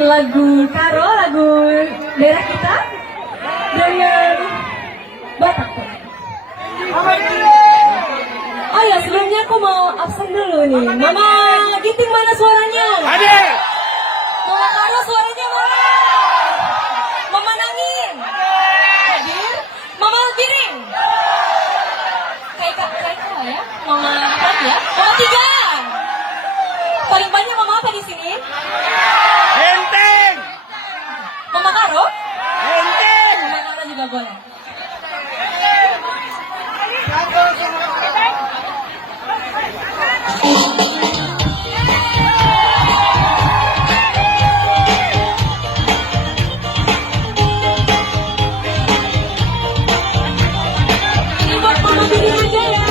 lagu Karo, lagu daerah kita dengan Batak. Oh ya, sebelumnya aku mau absen dulu nih. Mama Giting mana suaranya? Ada. Mama Karo suaranya mana? Mama Nangin hadir. Mama Giring. Kayak ya? Mama apa ya? Mama Tiga. Paling banyak mama apa di sini? Enteng. Mama Karo? Enteng. Mama Karo juga boleh. Ini buat mama Giring aja ya.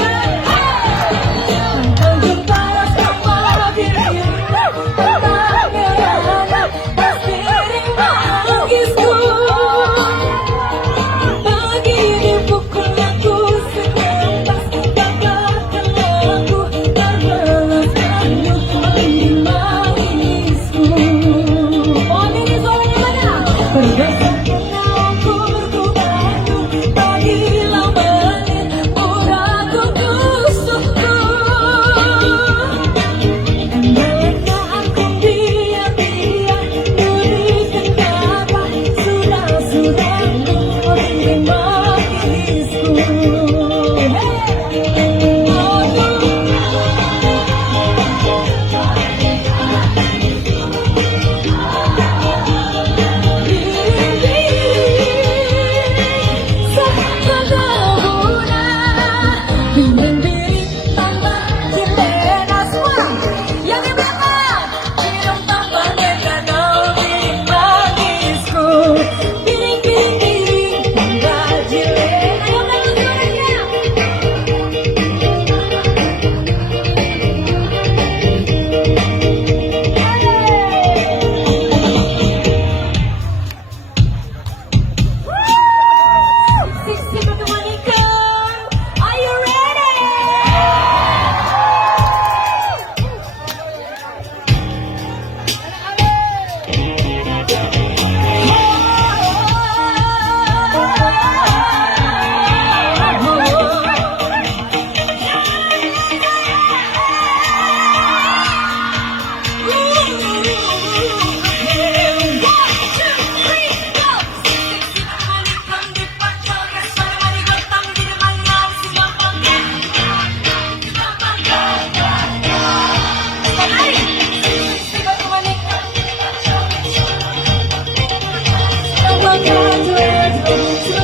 Congratulations.